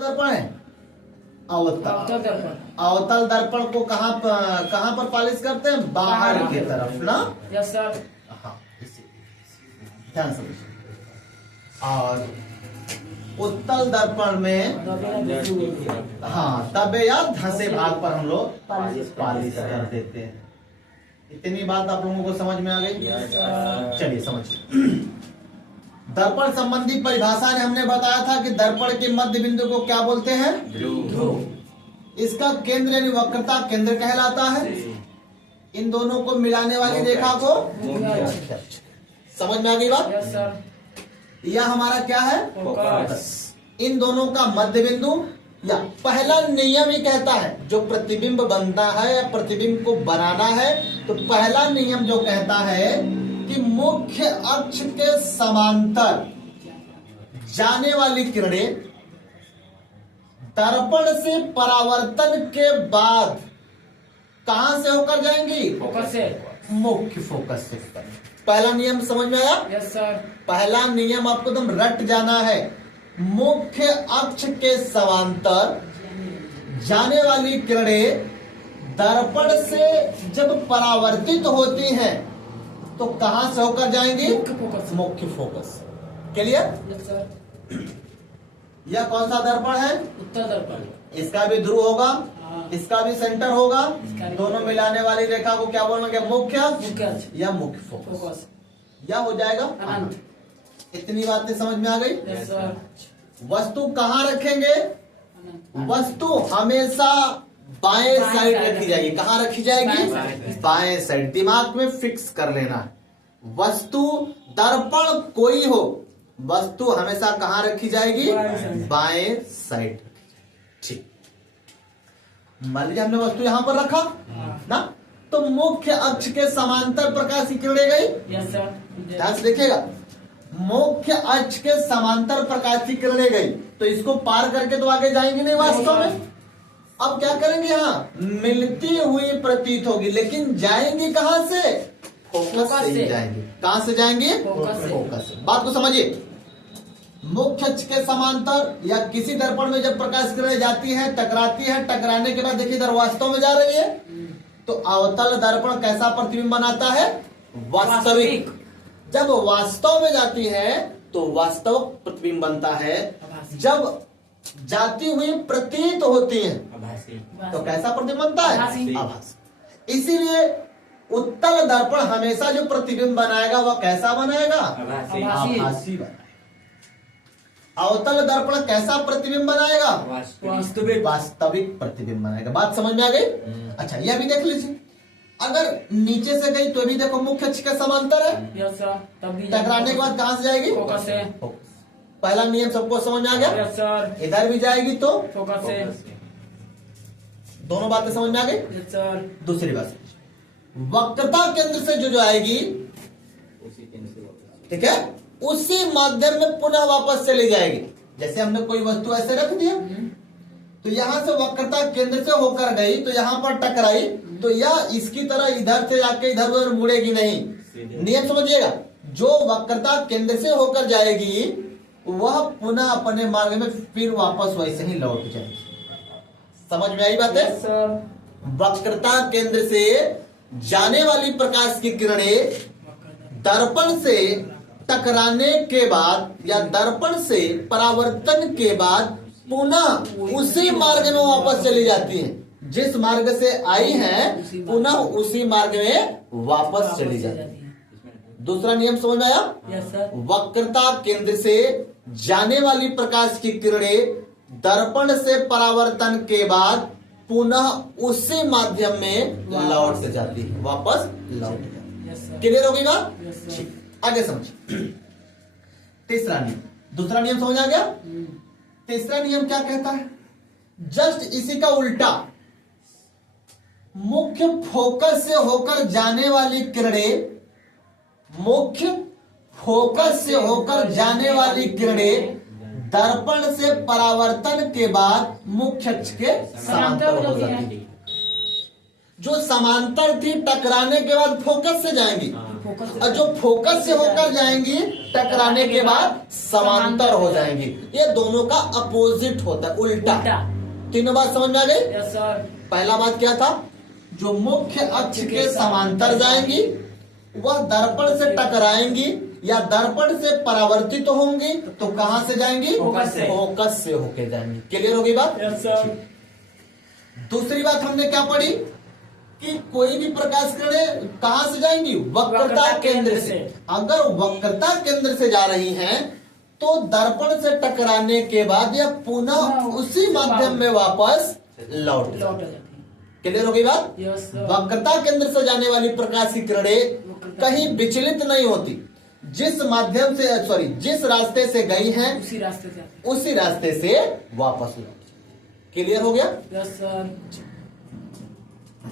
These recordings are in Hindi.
दर्पण है अवतल। अवतल दर्पण को कहाँ पर पालिश करते हैं? बाहर की तरफ ना। Yes sir. हाँ, ध्यान समझिए। और उत्तल दर्पण में हाँ तबे या धसे भाग पर हम लोग पालिश कर देते हैं। इतनी बात आप लोगों को समझ में आ गई? चलिए समझिए। दर्पण संबंधी परिभाषा ने हमने बताया था कि दर्पण के मध्य बिंदु को क्या बोलते हैं? ध्रुव। इसका केंद्र यानी वक्रता केंद्र कहलाता है। इन दोनों को मिलाने वाली रेखा को समझ में आ गई बात? Yes sir. यह हमारा क्या है? फोकस। इन दोनों का मध्य बिंदु या पहला नियम ही कहता है जो प्रतिबिंब बनता है या प्रतिबिंब को बनाना है, तो पहला नियम जो कहता है कि मुख्य अक्ष के समांतर जाने वाली किरणें दर्पण से परावर्तन के बाद कहां से होकर जाएंगी? फोकस से। मुख्य फोकस से होकर। पहला नियम समझ में आया? Yes sir. पहला नियम आपको एकदम रट जाना है। मुख्य अक्ष के समांतर जाने वाली किरणें दर्पण से जब परावर्तित होती हैं तो कहां से होकर जाएंगी? मुख्य फोकस। मुख्य फोकस। क्लियर? Yes sir. यह कौन सा दर्पण है? उत्तर दर्पण। इसका भी ध्रुव होगा, हाँ। इसका भी सेंटर होगा। इसका भी। दोनों मिलाने वाली रेखा को क्या बोलेंगे? मुख्य मुख्य अक्ष। या मुख्य फोकस। फोकस। या हो जाएगा अनंत। इतनी बातें समझ में आ गई? Yes sir. वस्तु कहाँ रखेंगे? अनंत। वस्तु हमेशा बाएं साइड रखी जाएगी। कहाँ रखी जाएगी? बाएं साइड। दिमाग में फिक्स कर लेना है। वस्तु दर्पण कोई हो, वस्तु हमेशा कहाँ रखी जाएगी? बाएं साइड। ठीक। मान लीजिए हमने वस्तु यहां पर रखा ना, तो मुख्य अक्ष के समांतर प्रकाश की किरणें गई। Yes sir. ध्यान से देखिएगा, मुख्य अक्ष के समांतर प्रकाश की किरणें गई तो इसको पार करके तो आगे जाएंगे नहीं वास्तव में। अब क्या करेंगे? यहाँ मिलती हुई प्रतीत होगी, लेकिन जाएंगी कहां से? फोकस से जाएंगे। कहां से जाएंगे? फोकस से। फोकस से। बात को समझिए। मुख्य अक्ष के समांतर या किसी दर्पण में जब प्रकाश किरणें जाती है, टकराती है, टकराने के बाद देखिए इधर वास्तव में जा रही है, तो अवतल दर्पण कैसा प्रतिबिंब बनाता है? वास्तविक। जब वास्तव में जाती है तो वास्तविक प्रतिबिंब बनता है। जब जाती हुई प्रतीत होती है तो कैसा प्रतिबिंब बनता है? आभासी। इसीलिए उत्तल दर्पण हमेशा जो प्रतिबिंब बनाएगा वह कैसा बनाएगा? आभासी बनाएगा। अवतल दर्पण कैसा प्रतिबिंब बनाएगा? वास्तविक प्रतिबिंब बनाएगा। बात समझ में आ गई? अच्छा, यह भी देख लीजिए। अगर नीचे से गई तो भी देखो मुख्य अक्ष के समांतर है। Yes sir. तब टकराने के बाद कहां से जाएगी? फोकस से। पहला नियम सबको समझ में आ गया? Yes sir. इधर भी जाएगी तो फोकस से। दोनों बातें समझ में आ गई? Yes sir. दूसरी बात, वक्रता केंद्र से जो आएगी, ठीक है, उसी माध्यम में पुनः वापस चली जाएगी। जैसे हमने कोई वस्तु ऐसे रख दिया तो यहां से वक्रता केंद्र से होकर गई तो यहां पर टकराई, तो यह इसकी तरह इधर से जाके इधर उधर मुड़ेगी नहीं। नियम समझिएगा, जो वक्रता केंद्र से होकर जाएगी वह पुनः अपने मार्ग में फिर वापस वैसे ही लौट जाएगी। समझ में आई बात है? Yes sir. वक्रता केंद्र से जाने वाली प्रकाश की किरणें दर्पण से टकराने के बाद या दर्पण से परावर्तन के बाद पुनः उसी मार्ग में वापस चली जाती हैं। जिस मार्ग से आई है पुनः उसी मार्ग में वापस चली जाती है। दूसरा नियम समझ में आया? Yes sir. वक्रता केंद्र से जाने वाली प्रकाश की किरणें दर्पण से परावर्तन के बाद पुनः उसी माध्यम में लौट जाती है, वापस लौट जाती है। क्लियर हो गई बात? ठीक, आगे समझिए। तीसरा नियम, दूसरा नियम समझ आ गया? तीसरा नियम क्या कहता है? जस्ट इसी का उल्टा, मुख्य फोकस से होकर जाने वाली किरणें, मुख्य फोकस से होकर जाने वाली किरणें दर्पण से परावर्तन के बाद मुख्य अक्ष के समांतर हो जाती है। जो समांतर थी टकराने के बाद फोकस से जाएंगी, फोकस और जो फोकस से होकर जाएंगी टकराने के बाद समांतर हो जाएंगी। ये दोनों का अपोजिट होता है, उल्टा। तीनों बात समझ में आ गई? Yes sir. पहला बात क्या था? जो मुख्य अक्ष के समांतर जाएंगी वह दर्पण से टकराएंगी या दर्पण से परावर्तित होंगी, तो कहां से जाएंगी? फोकस से। फोकस से होके जाएंगी। क्लियर होगी बात? Yes sir. दूसरी बात हमने क्या पढ़ी कि कोई भी प्रकाश किरणें कहां से जाएंगी? वक्रता केंद्र से। अगर वक्रता केंद्र से जा रही हैं तो दर्पण से टकराने के बाद यह पुनः उसी माध्यम में वापस लौट जाएगी। क्लियर होगी बात? Yes sir. वक्रता केंद्र से जाने वाली प्रकाश की किरणें कहीं विचलित नहीं होती। जिस माध्यम से जिस रास्ते से गई हैं उसी रास्ते से आते उसी रास्ते से वापस लौट। क्लियर हो गया? हैं। Yes sir.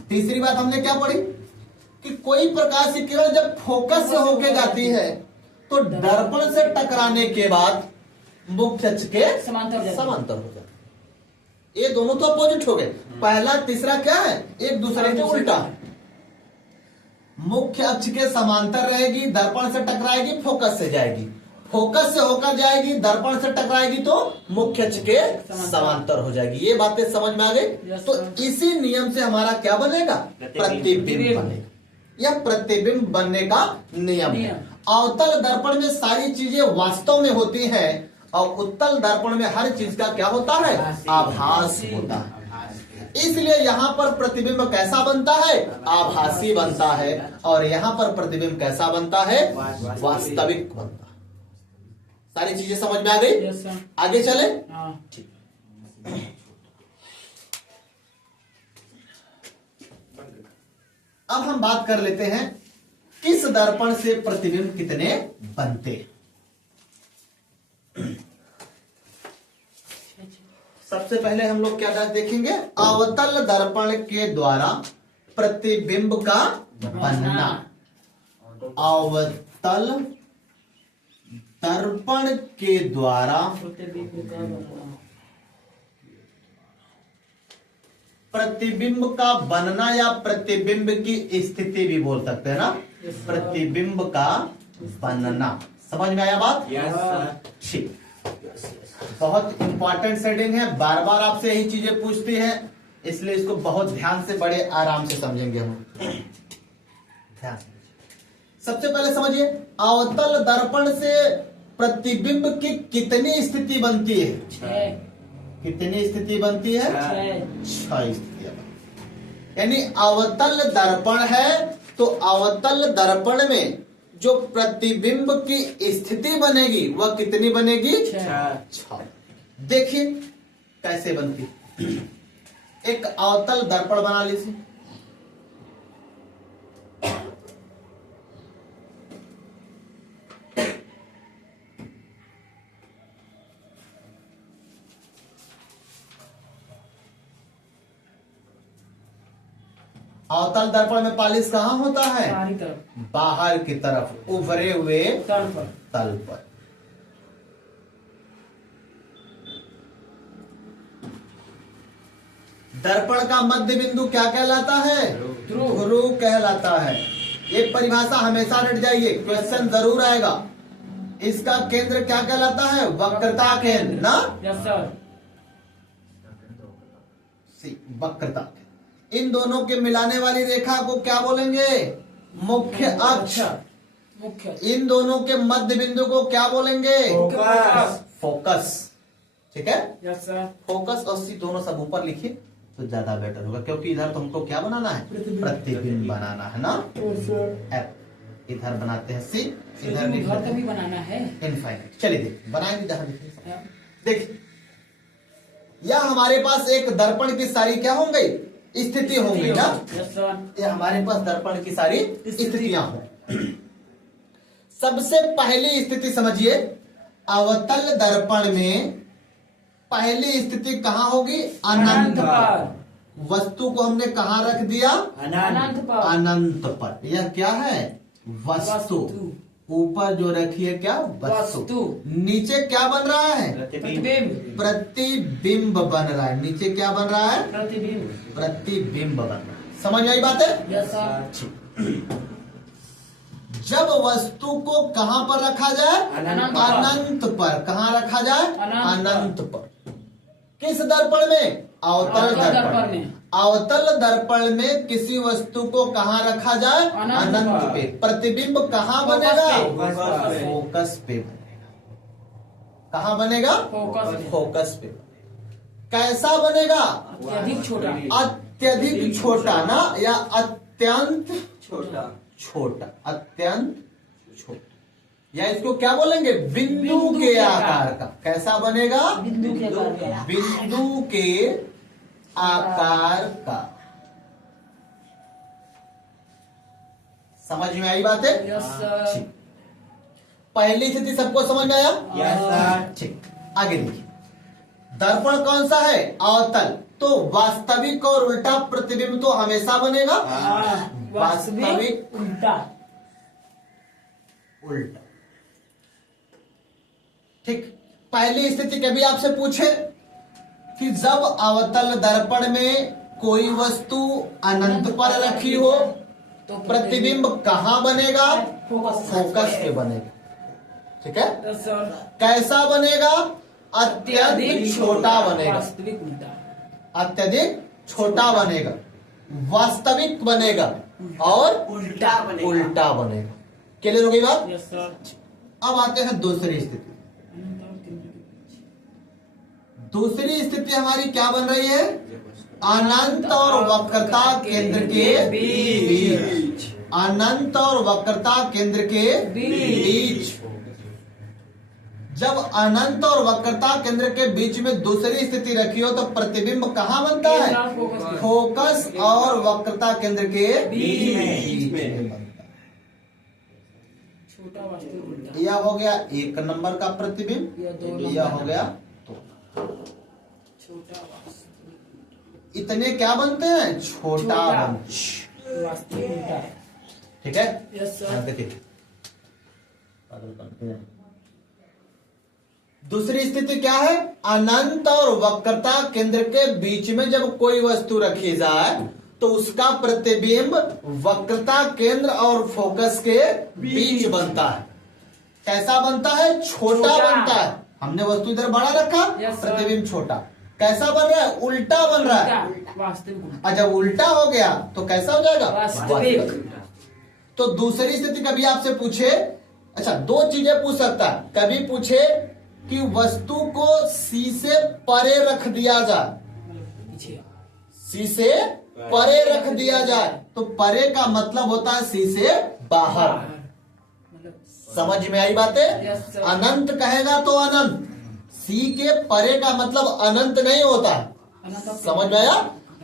तीसरी बात हमने क्या पढ़ी कि कोई प्रकाश की किरण जब फोकस से होके जाती है तो दर्पण से टकराने के बाद मुख्य अक्ष के समांतर हो जाती है। समांतर हो जाती है। ये दोनों तो अपोजिट हो गए। पहला तीसरा क्या है? एक दूसरे के उल्टा। मुख्य अक्ष के समांतर रहेगी, दर्पण से टकराएगी, फोकस से जाएगी। फोकस से होकर जाएगी, दर्पण से टकराएगी तो मुख्य अक्ष के समांतर हो जाएगी। ये बातें समझ में आ गई? यस तो सर। इसी नियम से हमारा क्या बनेगा? प्रतिबिंब बनेगा। यह प्रतिबिंब बनने का नियम है। अवतल दर्पण में सारी चीजें वास्तव में होती हैं और उत्तल दर्पण में हर चीज का क्या होता है? आभास होता है। इसलिए यहाँ पर प्रतिबिंब कैसा बनता है? आभासी बनता है। और यहाँ पर प्रतिबिंब कैसा बनता है? वास्तविक बनता है। सारी चीजें समझ में आ गई? Yes sir. आगे चले। हाँ। अब हम बात कर लेते हैं किस दर्पण से प्रतिबिंब कितने बनते हैं। सबसे पहले हम लोग क्या देखेंगे? अवतल दर्पण के द्वारा प्रतिबिंब का बनना। अवतल दर्पण के द्वारा प्रतिबिंब का बनना या प्रतिबिंब की स्थिति भी बोल सकते हैं ना। प्रतिबिंब का बनना। समझ में आया बात? Yes sir. ठीक। बहुत इंपॉर्टेंट सेटिंग है, बार बार आपसे यही चीजें पूछती है, इसलिए इसको बहुत ध्यान से बड़े आराम से समझेंगे हम। ध्यान से। सबसे पहले समझिए, अवतल दर्पण से प्रतिबिंब की कितनी स्थिति बनती है? 6। कितनी स्थिति बनती है? 6। 6 स्थितियां बनती। यानी अवतल दर्पण है तो अवतल दर्पण में जो प्रतिबिंब की स्थिति बनेगी वह कितनी बनेगी? 6। देखिए कैसे बनती। एक अवतल दर्पण बना लीजिए। अवतल दर्पण में पालिश कहां होता है? बाहरी तरफ। बाहर की तरफ उभरे हुए तल पर। तल पर। दर्पण का मध्य बिंदु क्या कहलाता है? ध्रुव कहलाता है। एक परिभाषा हमेशा रट जाइए, क्वेश्चन जरूर आएगा। इसका केंद्र क्या कहलाता है? वक्रता केंद्र ना। Yes sir. वक्रता केंद्र। इन दोनों के मिलाने वाली रेखा को क्या बोलेंगे? मुख्य अक्ष। मुख्य। इन दोनों के मध्य बिंदु को क्या बोलेंगे? फोकस। फोकस। ठीक है? Yes sir. फोकस और सी दोनों सब ऊपर लिखिए तो ज्यादा बेटर होगा, क्योंकि इधर तुमको क्या बनाना है? प्रतिबिंब बनाना है ना। F इधर बनाते हैं सी, इधर घर का भी बनाना है। इनफाइनाइट। चलिए देख बनाएंगे, जहां देखिए यह हमारे पास एक दर्पण की सारी क्या होंगी? स्थिति होंगी ना। Yes sir. ये हमारे पास दर्पण की सारी स्थितियां हों। सबसे पहली स्थिति समझिए, अवतल दर्पण में पहली स्थिति कहां होगी? अनंत अनंत पर। पर। वस्तु को हमने कहां रख दिया? अनंत पर। अनंत पर। यह क्या है? वस्तु। ऊपर जो रखी है क्या? वस्तु। नीचे क्या बन रहा है? प्रतिबिंब। प्रतिबिंब बन रहा है। नीचे क्या बन रहा है? प्रतिबिंब। प्रतिबिंब बन रहा है। समझ में आई बात है? Yes sir. जब वस्तु को कहां पर रखा जाए? अनंत पर। अनंत पर। कहां रखा जाए? अनंत अनंत पर। किस दर्पण में? अवतल अवतल दर्पण दर्पण में। में। अवतल दर्पण में किसी वस्तु को कहां रखा जाए? अनंत अनंत पर। पे। प्रतिबिंब कहां फोकस बनेगा? पे। फोकस पे बनेगा। कहां बनेगा? फोकस पे। फोकस पे। कैसा बनेगा? अत्यधिक छोटा। अत्यधिक छोटा ना, या अत्यंत छोटा। छोटा। अत्यंत छोटा, या इसको क्या बोलेंगे? बिंदु बिंदु के के आकार का। कैसा बनेगा? बिंदु के आकार। बिंदु के आकार का। समझ में आई बात है? Yes sir. ठीक। पहली स्थिति सबको समझ में आया? Yes sir. ठीक, आगे देखिए। दर्पण कौन सा है? अवतल। तो वास्तविक और उल्टा प्रतिबिंब तो हमेशा बनेगा। वास्तविक उल्टा। उल्टा। ठीक। पहली स्थिति कभी आपसे पूछे कि जब अवतल दर्पण में कोई वस्तु अनंत पर रखी हो तो प्रतिबिंब कहां बनेगा? फोकस। फोकस पे बनेगा। ठीक है? Yes sir. कैसा बनेगा? अत्यधिक छोटा बनेगा। वास्तविक उल्टा। अत्यधिक छोटा बनेगा। वास्तविक बनेगा और उल्टा बनेगा। उल्टा बनेगा। क्लियर हो गई बात? Yes sir. अब आते हैं दूसरी स्थिति। दूसरी स्थिति हमारी क्या बन रही है? अनंत और वक्रता केंद्र के बीच। अनंत और वक्रता केंद्र के बीच। जब अनंत और वक्रता केंद्र के बीच में दूसरी स्थिति रखी हो तो प्रतिबिंब कहां बनता है? फोकस और वक्रता केंद्र के बीच में बनता है। छोटा वास्तविक उल्टा। यह हो गया एक नंबर का प्रतिबिंब, यह दो यह नंबर हो गया दो। छोटा वास्तविक। इतने क्या बनते हैं? छोटा छोटा। बनते। वास्तविक उल्टा। ठीक है? Yes sir. यहाँ देखिए, पागल बनते हैं। दूसरी स्थिति क्या है? अनंत और वक्रता केंद्र के बीच में जब कोई वस्तु रखी जाए तो उसका प्रतिबिंब वक्रता केंद्र और फोकस के बीच बनता है। कैसा बनता है? छोटा छोटा। बनता है। हमने वस्तु इधर बड़ा रखा, Yes, sir. प्रतिबिंब छोटा। कैसा बन रहा है? उल्टा बन रहा है। उल्टा। वास्तविक उल्टा। और जब उल्टा हो गया तो कैसा हो जाएगा? वास्तविक। तो दूसरी स्थिति कभी आपसे पूछे, अच्छा दो चीजें पूछ सकता है। कभी पूछे कि वस्तु को सी से परे रख दिया जाए, पीछे। सी से परे रख दिया जाए, तो परे का मतलब होता है सी से बाहर। मतलब समझ में आई बातें? Yes, sir. अनंत कहेगा तो अनंत, सी के परे का मतलब अनंत नहीं होता। अनंत। समझ में आया?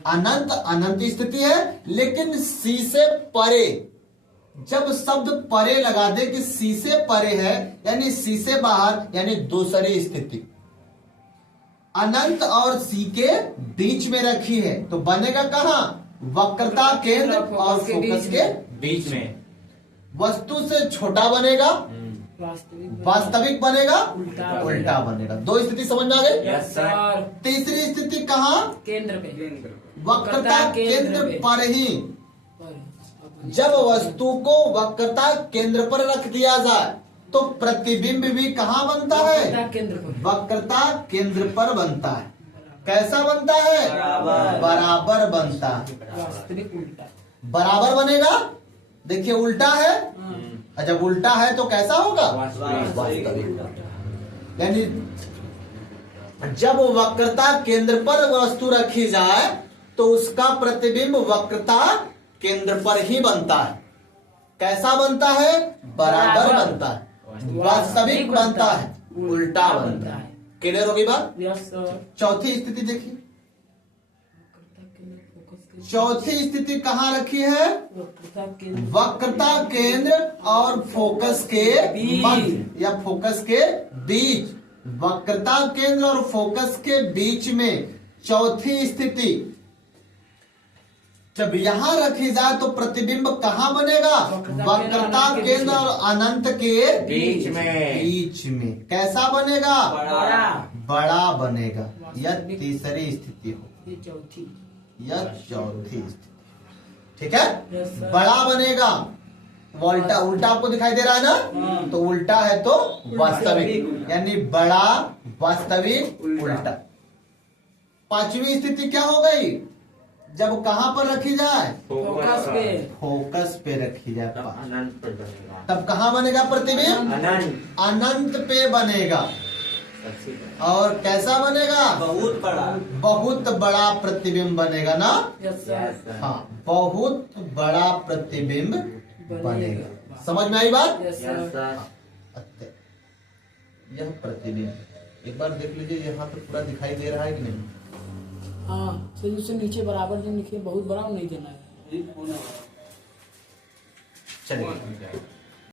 अनंत अनंत स्थिति है, लेकिन सी से परे। जब शब्द परे लगा दे कि सी से परे है यानी सी से बाहर, यानी दूसरी स्थिति अनंत और सी के बीच में रखी है तो बनेगा कहां? वक्रता केंद्र और फोकस के बीच में। वस्तु से छोटा बनेगा, वास्तविक। वास्तविक बनेगा, उल्टा। उल्टा बनेगा। दो स्थिति समझ में आ गई? Yes sir. तीसरी स्थिति कहां? केंद्र पे। वक्रता केंद्र पे। पर ही। पर। जब वस्तु को वक्रता केंद्र पर रख दिया जाए तो प्रतिबिंब भी कहां बनता है? वक्रता केंद्र पर। वक्रता केंद्र पर बनता है। कैसा बनता है? बराबर। बराबर बनता है। वास्तविक उल्टा। बराबर बनेगा। देखिए उल्टा है, हाँ। जब उल्टा है तो कैसा होगा? वास्तविक। यानी जब वक्रता केंद्र पर वस्तु रखी जाए तो उसका प्रतिबिंब वक्रता केंद्र पर ही बनता है। कैसा बनता है? बराबर बराबर। बनता है। वास्तविक बनता है, उल्टा बनता है। क्लियर होगी बात? Yes sir. चौथी स्थिति देखिए। वक्रता केंद्र फोकस के। चौथी स्थिति कहां रखी है? वक्रता केंद्र। वक्रता केंद्र और फोकस के बीच। मध्य या फोकस के बीच। वक्रता केंद्र और फोकस के बीच में चौथी स्थिति जब यहां रखी जाए तो प्रतिबिंब कहां बनेगा? वक्रता केंद्र और अनंत के बीच में। बीच में। कैसा बनेगा? बड़ा। बड़ा बनेगा। यह तीसरी स्थिति हो। ये चौथी। यह चौथी स्थिति। ठीक है, Yes, sir. बड़ा बनेगा। उल्टा उल्टा आपको दिखाई दे रहा है ना, हाँ। तो उल्टा है तो वास्तविक, यानी बड़ा वास्तविक उल्टा। पांचवी स्थिति क्या हो गई, जब कहां पर रखी जाए, फोकस पे। फोकस पे रखी जाए, तब अनंत पर बनेगा। तब कहां बनेगा प्रतिबिंब, अनंत अनंत पे बनेगा। सबसे बड़ा। और कैसा बनेगा, बहुत बड़ा। बहुत बड़ा प्रतिबिंब बनेगा ना। Yes Yes, sir. sir. हाँ, बहुत बड़ा प्रतिबिंब बनेगा। समझ में आई बात। Yes Yes, sir. sir. अच्छा, यह प्रतिबिंब एक बार देख लीजिए, यहाँ पे पूरा दिखाई दे रहा है कि नहीं। हाँ, सही उससे नीचे बराबर जो लिखिए, बहुत बड़ा नहीं देना है। चलिए